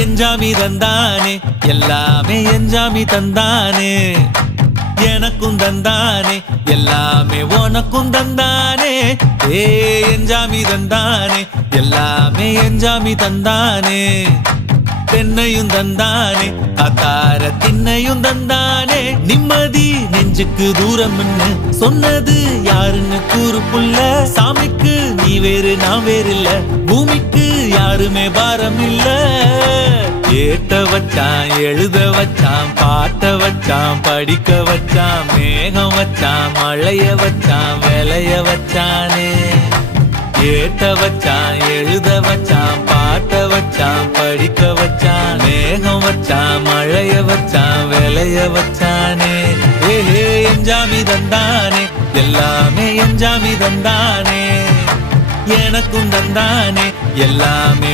எஞ்சாமி தந்தானே எல்லாமே எஞ்சாமி தந்தானே எனக்கும் தந்தானே எல்லாமே உனக்கும் தந்தானே எஞ்சாமி தந்தானே எல்லாமே எஞ்சாமி தந்தானே தென்னையும் தந்தானே அத்தார திண்ணையும் தந்தானே நிம்மதி நெஞ்சுக்கு தூரம் சொன்னது யாருன்னு கூறு புள்ள சாமிக்கு நீ வேறு நான் வேறு இல்ல பூமிக்கு யாருமே பாரம் இல்ல ஏட்ட வச்சான் எழுத வச்சான் பாட்ட வச்சான் படிக்க வச்சான் மேகம் வச்சான் மழைய வச்சான் விளைய வச்சானே ஏட்ட வச்சான் எழுத வச்சான் பாட்ட வச்சான் படிக்க வச்சான் மேகம் வச்சான் மழைய வச்சான் விளைய வச்சானே எஞ்சாமி தந்தானே எல்லாமே எஞ்சாமி தந்தானே எனக்கும் தந்தானே எல்லாமே